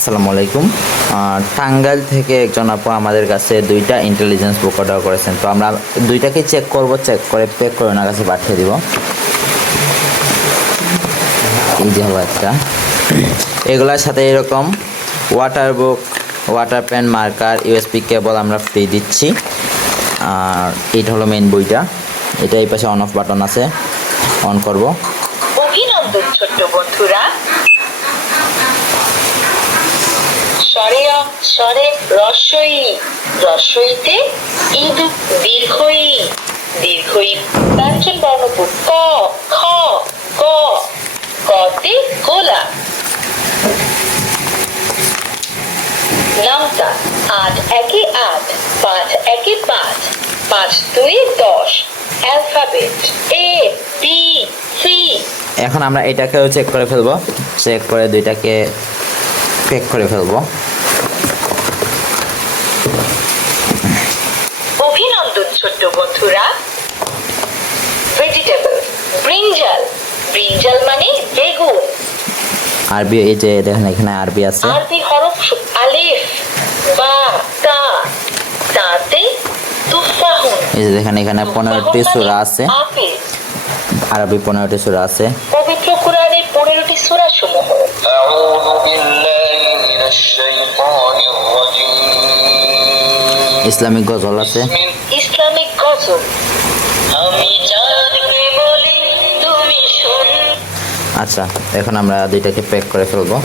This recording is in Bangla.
আসসালামু আলাইকুম। টাঙ্গাইল থেকে একজন আপু আমাদের কাছে দুইটা ইন্টেলিজেন্স বুক অর্ডার করেছেন, তো আমরা দুইটাকে চেক করব, চেক করে প্যাক করে ওনার কাছে পাঠিয়ে দিব। এই যে হলো একটা, এগুলোর সাথে এরকম water book, water pen, marker, USB cable আমরা ফ্রি দিচ্ছি। আর এইটা হলো মেইন বইটা, এটা এই পাশে অন অফ বাটন আছে, অন করব। অভিনন্দন ছোট্ট বন্ধুরা, স্বরে স্বরে রস্বই, রস্বইতে ইদু দীর্ঘই, দীর্ঘই ব্যঞ্জন বর্ণপূর ক, খ, গ, কতে গোলা, নামতা ৮ একে ৮, ৫ একে ৫, ৫ ২ ১০, অ্যালফাবেট এ বি সি। এখন আমরা এটাকেও চেক করে ফেলবো, চেক করে দুইটাকে প্যাক করে ফেলবো। অভিনন্দন ছোট্ট বন্ধুরা, ভেজিটেবল ব্রিঞ্জাল, ব্রিঞ্জাল মানে বেগুন। আরবি, এই যে দেখেন এখানে আরবি আছে, আরবি হরফ আলিফ বা তা, তাতে তুফাহুন। এই যে দেখেন এখানে 15টি সূরা আছে, আপেল। আরবি 15টি সূরা আছে। পবিত্র কোরআনের 15টি সূরা সমূহ: আউযু বিল্লাহি মিনাশ শাইতানির রাজীম। ইসলামিক গজল আছে, ইসলামিক গজল। আমি চাঁদকে বলি তুমি শোন। আচ্ছা এখন আমরা দুইটাকে প্যাক করে ফেলবো।